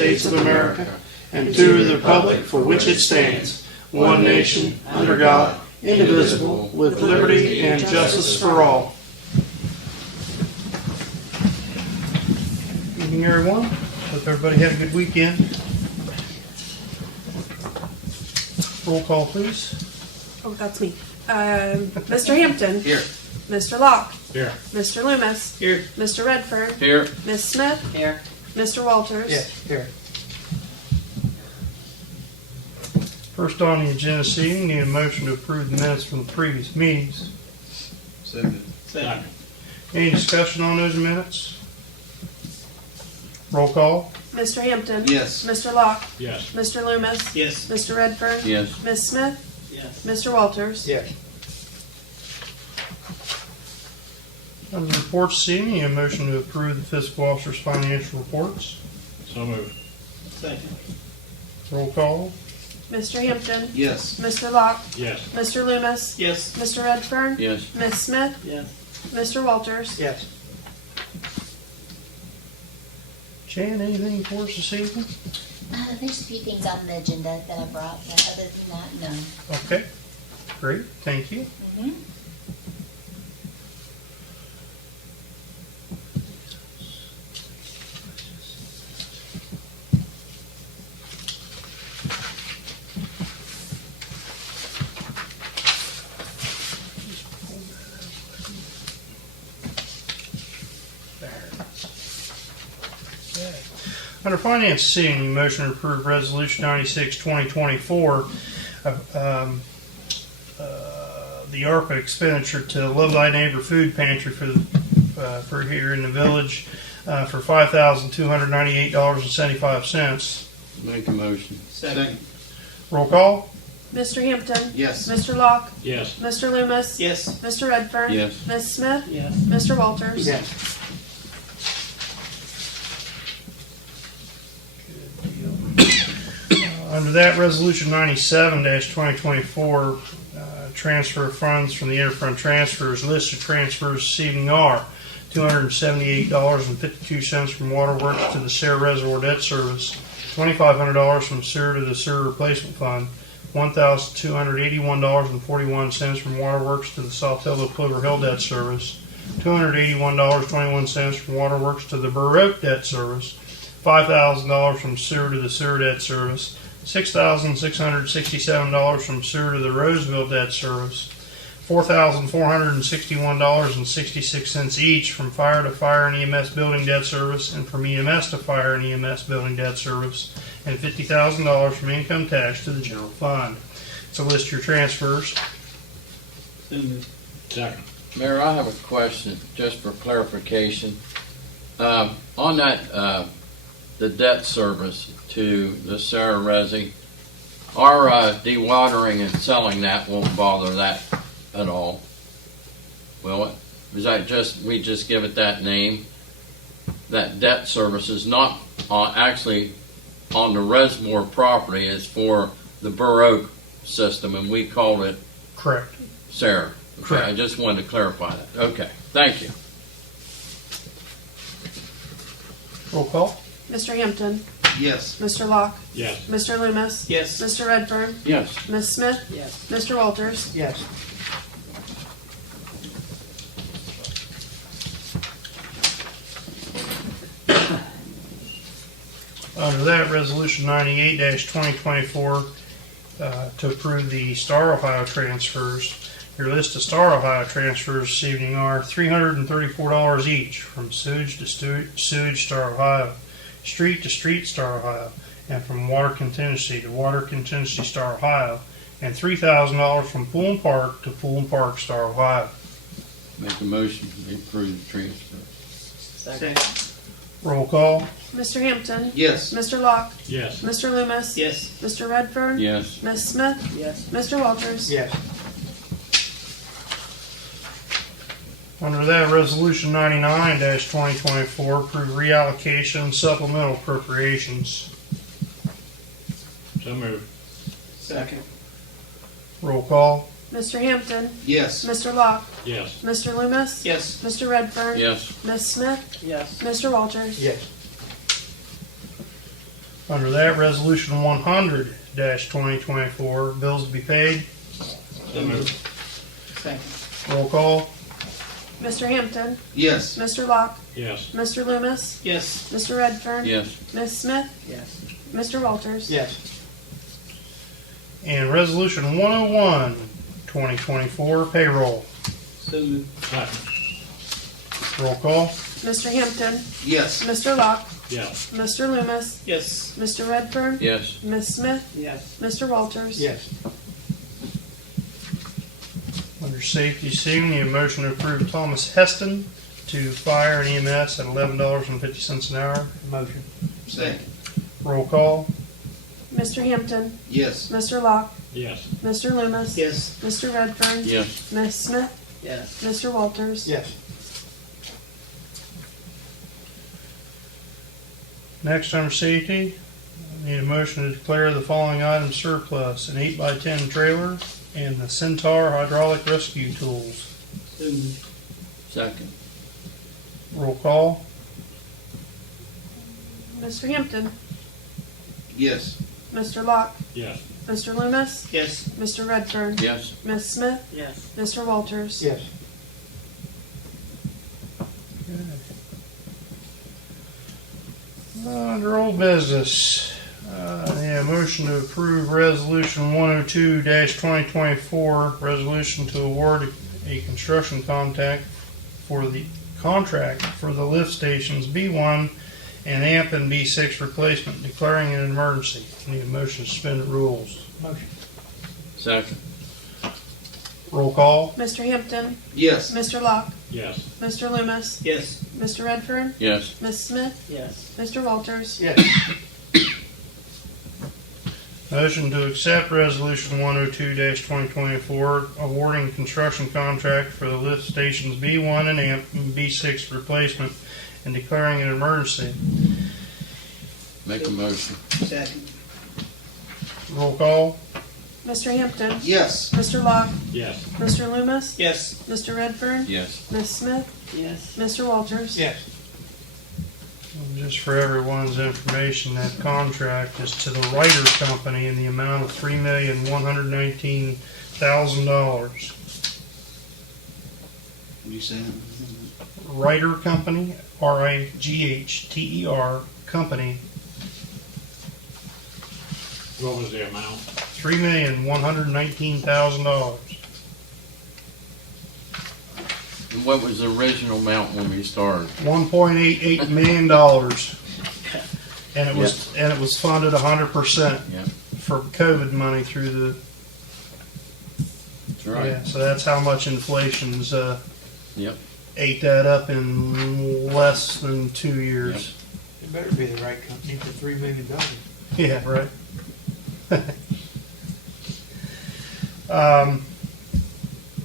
States of America, and to the republic for which it stands, one nation, under God, indivisible, with liberty and justice for all. Good evening, everyone. Hope everybody had a good weekend. Roll call, please. Oh, that's me. Mr. Hampton. Here. Mr. Locke. Here. Mr. Loomis. Here. Mr. Redfern. Here. Ms. Smith. Here. Mr. Walters. Here. First on the agenda this evening, need a motion to approve the minutes from the previous meetings. Second. Any discussion on those minutes? Roll call. Mr. Hampton. Yes. Mr. Locke. Yes. Mr. Loomis. Yes. Mr. Redfern. Yes. Ms. Smith. Yes. Mr. Walters. Yes. On the reports this evening, a motion to approve the fiscal officer's financial reports. So moved. Second. Roll call. Mr. Hampton. Yes. Mr. Locke. Yes. Mr. Loomis. Yes. Mr. Redfern. Yes. Ms. Smith. Yes. Mr. Walters. Yes. Jan, anything for us this evening? There's a few things on the agenda that I brought, but other than that, none. Okay, great, thank you. Under Finance C, motion to approve Resolution 96, 2024, the ARPA expenditure to Lovely Neighbor Food Pantry for here in the village for $5,298.75. Make a motion. Second. Roll call. Mr. Hampton. Yes. Mr. Locke. Yes. Mr. Loomis. Yes. Mr. Redfern. Yes. Ms. Smith. Yes. Mr. Walters. Under that, Resolution 97-2024, transfer of funds from the interfund transfers. List of transfers receiving are $278.52 from Waterworks to the Sarah Reservoir Debt Service, $2,500 from sewer to the sewer replacement fund, $1,281.41 from Waterworks to the Saltillo Plover Hill Debt Service, $281.21 from Waterworks to the Burr Oak Debt Service, $5,000 from sewer to the sewer debt service, $6,667 from sewer to the Roseville debt service, $4,461.66 each from fire to fire and EMS building debt service and from EMS to fire and EMS building debt service, and $50,000 from income tax to the general fund. So list your transfers. Second. Mayor, I have a question just for clarification. On that, the debt service to the Sarah Resi, our dewatering and selling that won't bother that at all, will it? Is that we just give it that name? That debt service is not actually on the reservoir property, it's for the Burr Oak system, and we called it Correct. Sarah. Okay, Correct. I just wanted to clarify that. Okay, thank you. Roll call. Mr. Hampton. Yes. Mr. Locke. Yes. Mr. Loomis. Yes. Mr. Redfern. Yes. Ms. Smith. Yes. Mr. Walters. Yes. Under that, Resolution 98-2024 to approve the Star Ohio transfers. Your list of Star Ohio transfers this evening are $334 each from sewage to sewage Star Ohio, street to street Star Ohio, and from water contingency to water contingency Star Ohio, and $3,000 from Pool and Park to Pool and Park Star Ohio. Make a motion to approve the transfer. Second. Roll call. Mr. Hampton. Yes. Mr. Locke. Yes. Mr. Loomis. Yes. Mr. Redfern. Yes. Ms. Smith. Yes. Mr. Walters. Yes. Under that, Resolution 99-2024, approve reallocation supplemental appropriations. So moved. Second. Roll call. Mr. Hampton. Yes. Mr. Locke. Yes. Mr. Loomis. Yes. Mr. Redfern. Yes. Ms. Smith. Yes. Mr. Walters. Yes. Under that, Resolution 100-2024, bills to be paid. So moved. Second. Roll call. Mr. Hampton, Yes. Mr. Locke, Yes. Mr. Loomis, Yes. Mr. Redfern, Yes. Ms. Smith, Yes. Mr. Walters. Yes. And Resolution 101-2024, payroll. So moved. Second. Roll call. Mr. Hampton, Yes. Mr. Locke, Yes. Mr. Loomis, Yes. Mr. Redfern, Yes. Ms. Smith, Yes. Mr. Walters. Yes. Under safety saving, need a motion to approve Thomas Heston to fire and EMS at $11.50 an hour. Motion. Second. Roll call. Mr. Hampton, Yes. Mr. Locke, Yes. Mr. Loomis, Yes. Mr. Redfern, Yes. Ms. Smith, Yes. Mr. Walters. Yes. Next, under safety, need a motion to declare the following items surplus: an 8x10 trailer and the Centaur hydraulic rescue tools. So moved. Second. Roll call. Mr. Hampton, Yes. Mr. Locke, Yes. Mr. Loomis, Yes. Mr. Redfern, Yes. Ms. Smith, Yes. Mr. Walters. Yes. Under old business, yeah, motion to approve Resolution 102-2024, resolution to award a construction contract for the lift stations B1 and AMP and B6 replacement, declaring an emergency. Need a motion to suspend the rules. Motion. Second. Roll call. Mr. Hampton, Yes. Mr. Locke, Yes. Mr. Loomis, Yes. Mr. Redfern, Yes. Ms. Smith, Yes. Mr. Walters. Yes. Motion to accept Resolution 102-2024, awarding construction contract for the lift stations B1 and AMP and B6 replacement, and declaring an emergency. Make a motion. Second. Roll call. Mr. Hampton, Yes. Mr. Locke, Yes. Mr. Loomis, Yes. Mr. Redfern, Yes. Ms. Smith, Yes. Mr. Walters. Yes. Just for everyone's information, that contract is to the Ryder Company in the amount of $3,119,000. What you saying? Ryder Company, RIGHTER Company, What was the amount? $3,119,000. And what was the original amount when we started? $1.88 million, and it was funded 100% Yeah. for COVID money through the That's right. yeah. So that's how much inflation's Yep. ate that up in less than 2 years. It better be the right company for $3 million. Yeah, right.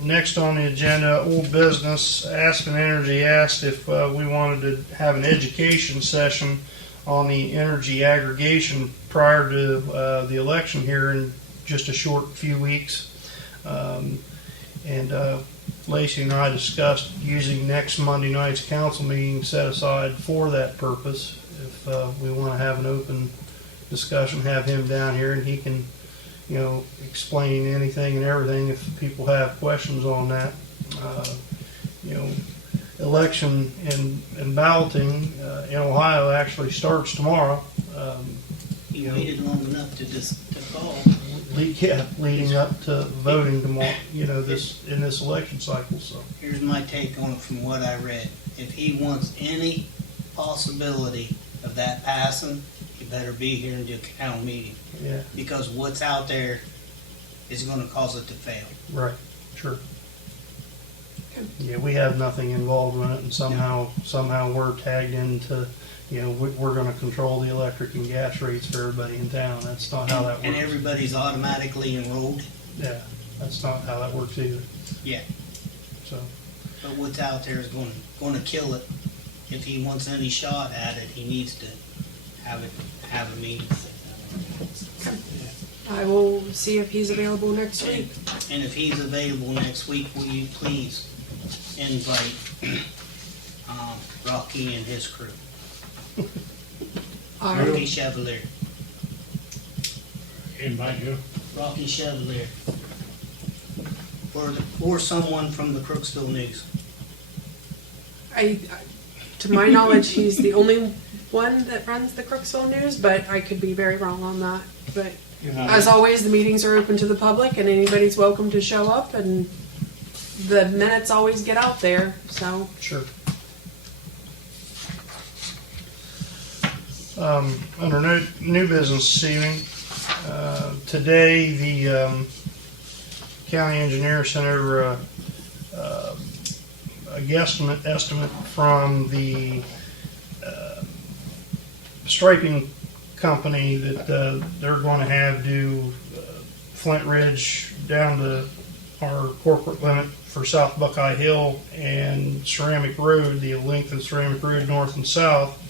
Next on the agenda, old business. Aspen Energy asked if we wanted to have an education session on the energy aggregation prior to the election here in just a short few weeks. And Lacey and I discussed using next Monday night's council meeting set aside for that purpose. If we want to have an open discussion, have him down here and he can, explain anything and everything if people have questions on that. Election and balloting in Ohio actually starts tomorrow. You waited long enough to call. Leading up to voting tomorrow, in this election cycle. So Here's my take on it from what I read. If he wants any possibility of that passing, he better be here in the council meeting. yeah, Because what's out there is going to cause it to fail. right, sure. Yeah, we have nothing involved in it, and somehow we're tagged into. We're going to control the electric and gas rates for everybody in town. That's not how that works. And everybody's automatically enrolled. Yeah, that's not how that works either. Yeah. So, But what's out there is going to kill it. If he wants any shot at it, he needs to have a meeting. I will see if he's available next week. And if he's available next week, will you please invite Rocky and his crew? I Rocky Chevalier. Invite you. Rocky Chevalier. Or someone from the Crooksville News. To my knowledge, he's the only one that runs the Crooksville News, but I could be very wrong on that. But as always, the meetings are open to the public, and anybody's welcome to show up, and the minutes always get out there. So Sure. Under new business this evening, today the county engineer sent over a estimate from the striping company that they're going to have do Flint Ridge down to our corporate limit for South Buckeye Hill and Ceramic Road, the length of Ceramic Road north and south.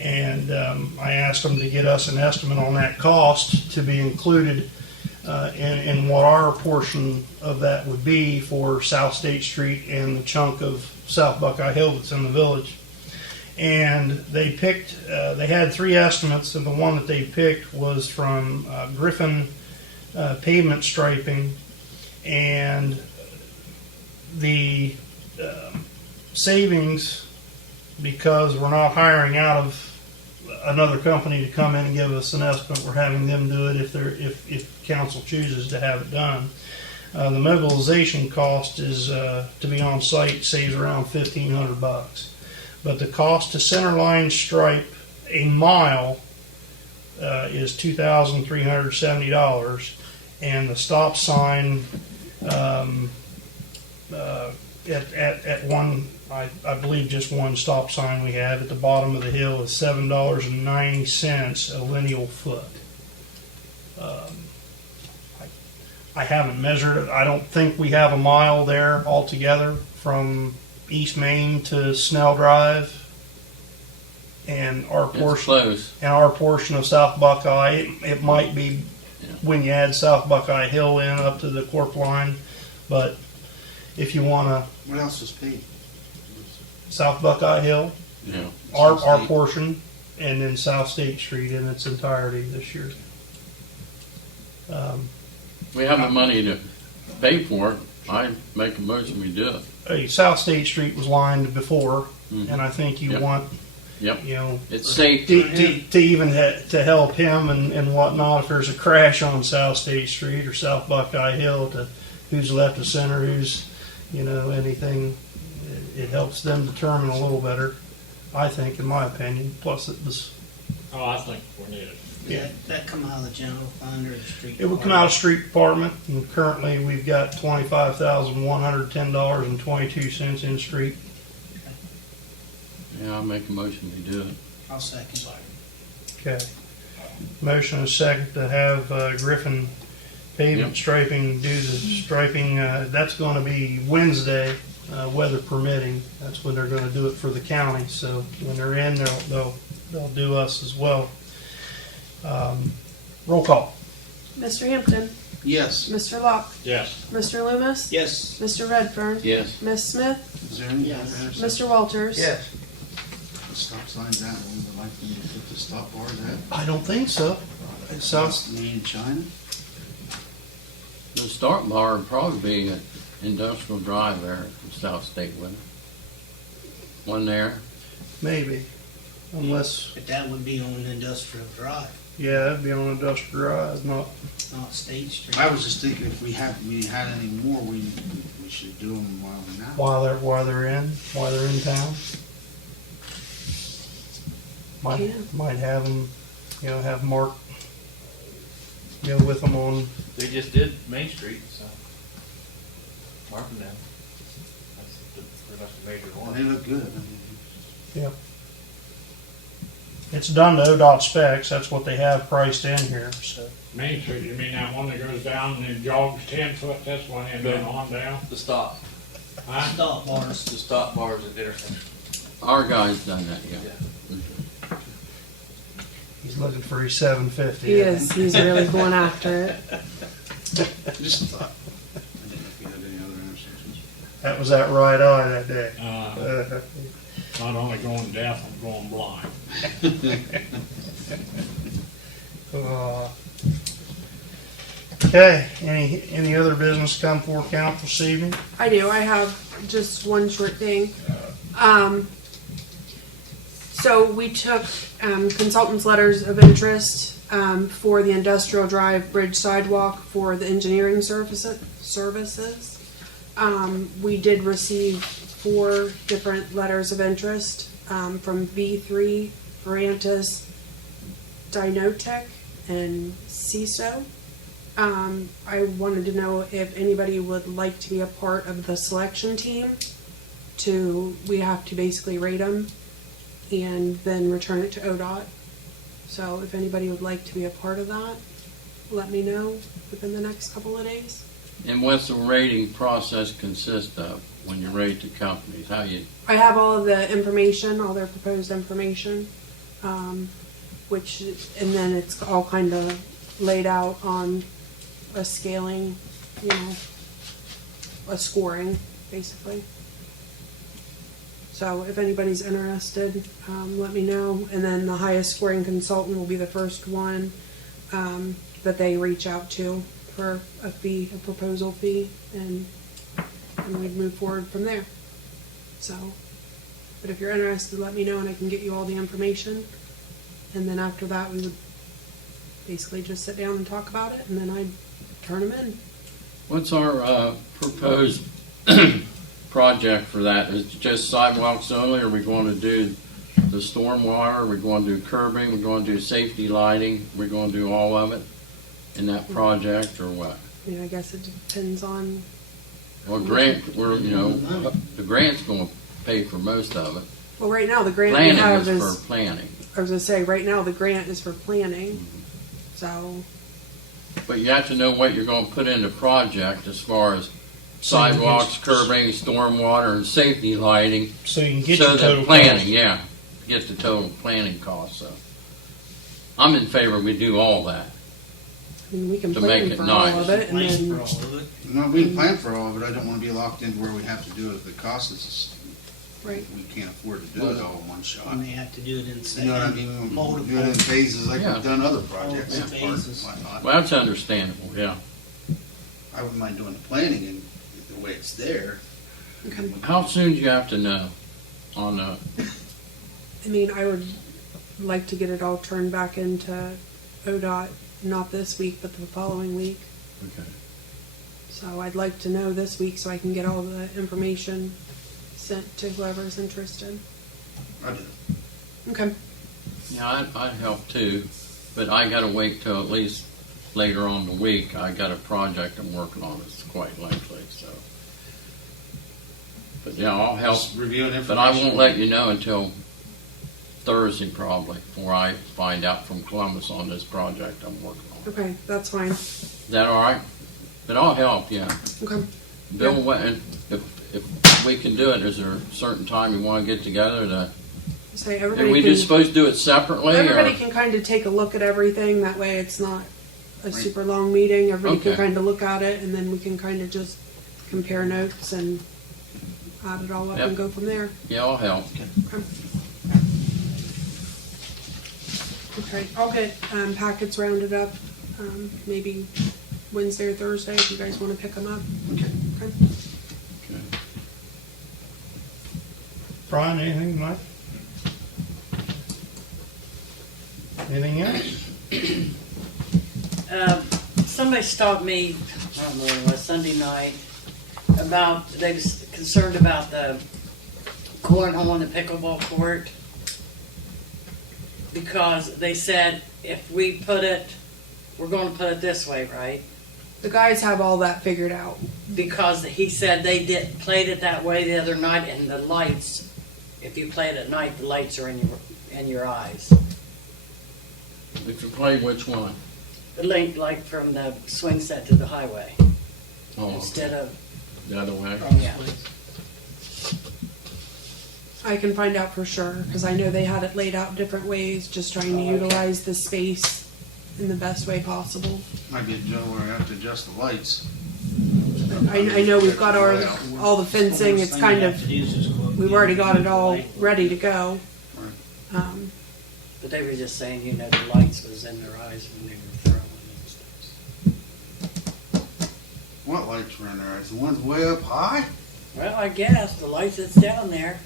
And I asked them to get us an estimate on that cost to be included in what our portion of that would be for South State Street and the chunk of South Buckeye Hill that's in the village. And they picked, they had three estimates, and the one that they picked was from Griffin Pavement Striping, and the savings, because we're not hiring out of another company to come in and give us an estimate, we're having them do it if council chooses to have it done. The mobilization cost is to be on site saves around $1,500, but the cost to center line stripe a mile is $2,370, and the stop sign at one, I believe just one stop sign we have at the bottom of the hill is $7.90 a lineal foot. I haven't measured it. I don't think we have a mile there altogether from East Main to Snell Drive, and our It's portion close. of South Buckeye. It might be when you add South Buckeye Hill in up to the corp line, but if you want to What else is paid? South Buckeye Hill, Yeah. our State. portion, and then South State Street in its entirety this year. We have the money to pay for it. I make a motion we do it. South State Street was lined before, Mhm. and I think you Yep. want, Yep. you know, It's safe. to even to help him and whatnot, if there's a crash on South State Street or South Buckeye Hill, to who's left of center, who's, you know, anything, it helps them determine a little better, I think, in my opinion. Plus it was, Oh, I think we need it. Yeah. That come out of the general fund or the street? it would come out of street department, and currently we've got $25,110.22 in street. Yeah, I'll make a motion we do it. I'll second. Okay. Motion is second to have Griffin Pavement Yep. Striping do the striping. That's going to be Wednesday, weather permitting. That's when they're going to do it for the county. So when they're in, they'll do us as well. Roll call. Mr. Hampton, Yes. Mr. Locke, Yes. Mr. Loomis, Yes. Mr. Redfern, Yes. Miss Smith, Is there any Yes. other intersection? Mr. Walters. The stop sign's that one, the like when you put the stop bar, that, I don't think so. It sounds. that's made in China? The start bar would probably be at Industrial Drive there in South State, wouldn't it? One there. Maybe. Unless, But that would be on Industrial Drive, yeah, it'd be on Industrial Drive, not. not State Street. I was just thinking if we had any more, we should do them while we're now. While they're in town. Yeah. Might have them, you know, have Mark, you know, with them on. They just did Main Street, so marking them. That's pretty much the major And one. they look good. I mean, It's done to ODOT specs. That's what they have priced in here. So Main Street, you mean that one that goes down and then jogs 10 foot this way and then on down? The stop Huh? Stop bars. bars at the intersection. Our guy's done that, yeah. he's looking for his 750. He is. He's really going after it. Just a thought. I didn't know if you had any other intersections. That was that right eye that day. Not only going deaf, I'm going blind. Okay, any other business come for council this evening? I do. I have just one short thing. So we took consultants' letters of interest for the Industrial Drive Bridge sidewalk for the engineering services. We did receive 4 different letters of interest from V3, Verantis, Dynotech, and CISO. I wanted to know if anybody would like to be a part of the selection team. We have to basically rate them and then return it to ODOT. So if anybody would like to be a part of that, let me know within the next couple of days. And what's the rating process consist of when you rate the companies? How you? I have all of the information, all their proposed information, and then it's all kind of laid out on a scaling, a scoring, basically. So if anybody's interested, let me know. And then the highest scoring consultant will be the first one that they reach out to for a proposal fee, and we'd move forward from there. So, but if you're interested, let me know and I can get you all the information. And then after that, we would basically just sit down and talk about it, and then I'd turn them in. What's our proposed project for that? Is it just sidewalks only? Are we going to do the stormwater? Are we going to do curbing? We're going to do safety lighting? We're going to do all of it in that project, or what? I mean, I guess it depends on. Well, the grant's going to pay for most of it. Well, right now the grant we Planning have is is. for planning. I was gonna say, right now the grant is for planning, so. But you have to know what you're going to put in the project as far as sidewalks, curbing, stormwater, and safety lighting. So you can get So your total the planning, cost. yeah, get the total planning cost. So I'm in favor we do all that. I mean, we can To plan make it for nice. all of it, and Plan for then, all of it. No, we can plan for all of it. I don't want to be locked into where we have to do it. The cost is, right, we can't afford to do it all in one shot. And they have to do it in You know what I mean? multiple We do it in phases like Yeah. we've done other projects. Multiple and phases. whatnot. Well, that's understandable, yeah. I wouldn't mind doing the planning and the way it's there. okay. How soon do you have to know on the, I mean, I would like to get it all turned back into ODOT, not this week, but the following week. okay. So I'd like to know this week so I can get all the information sent to whoever's interested. I do. Okay. Yeah, I'd help too, but I gotta wait till at least later on in the week. I got a project I'm working on that's quite lengthy, so. But yeah, I'll help, Just reviewing information. but I won't let you know until Thursday probably, before I find out from Columbus on this project I'm working on. Okay, that's fine. Is that all right? But I'll help, yeah. Okay. Bill, if we can do it, is there a certain time you want to get together to? Say Are everybody we can. just supposed to do it separately, Everybody or? can kind of take a look at everything. That way, it's not a super long meeting. Everybody can Okay. kind of look at it, and then we can kind of just compare notes and add it all up Yep. and go from there. Yeah, I'll help. Okay, I'll get packets rounded up, maybe Wednesday or Thursday if you guys want to pick them up. Okay. Okay. Okay. Brian, anything tonight? Anything else? Somebody stopped me, I don't know when it was, Sunday night, about, they was concerned about the cornhole and the pickleball court. Because they said if we put it, we're going to put it this way, right? The guys have all that figured out. Because he said they played it that way the other night, and the lights, if you play it at night, the lights are in your eyes. If you play which one? The link, like from the swing set to the highway, Oh, instead of, the other way. yeah. I can find out for sure, because I know they had it laid out different ways, just trying to utilize the space in the best way possible. Might be a deal where I have to adjust the lights. I know we've got all the fencing, it's kind of, we've already got it all ready to go. But they were just saying, the lights was in their eyes when they were throwing and stuff. What lights were in there? Is the ones way up high? Well, I guess the light that's down there.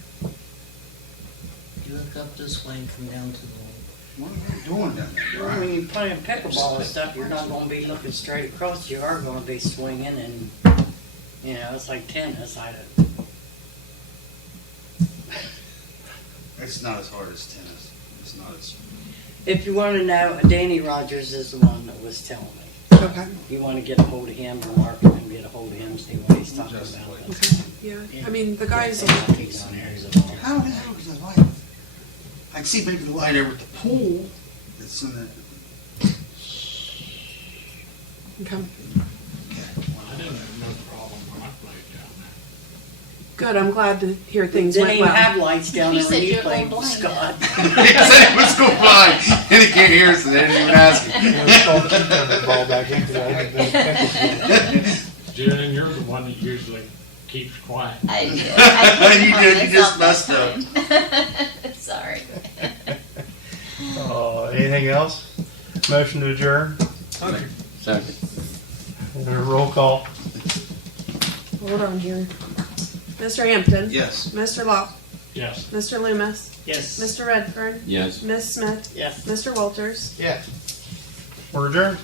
You look up this way and come down to the What are they doing down there, When Brian? you play pickleball and stuff, you're not gonna be looking straight across. You are gonna be swinging and, you know, it's like tennis. It's not as hard as tennis. It's not as. If you wanna know, Danny Rogers is the one that was telling me. Okay. You wanna get a hold of him, or Mark can get a hold of him, see what he's talking Just about. wait. Okay. Yeah. I mean, the guys. He's on there as a volunteer. How the hell is the light? I can see maybe the light over at the pool. It's in the. Okay. I didn't have no problem when I played down there. Good. I'm glad to hear things Didn't went even well. have lights down He there when said you you're played, going blind. Scott. He said it was go blind, and he can't hear us, and they didn't even ask him. Ball back in, 'cause I didn't know. Jen, you're the one that usually keeps quiet. I did. You did, you just messed up. Sorry. Anything else? Motion to adjourn? Second. Roll call. Hold on here. Mr. Hampton. Yes. Mr. Locke. Yes. Mr. Loomis. Yes. Mr. Redfern. Yes. Miss Smith. Yes. Mr. Walters. We're adjourned.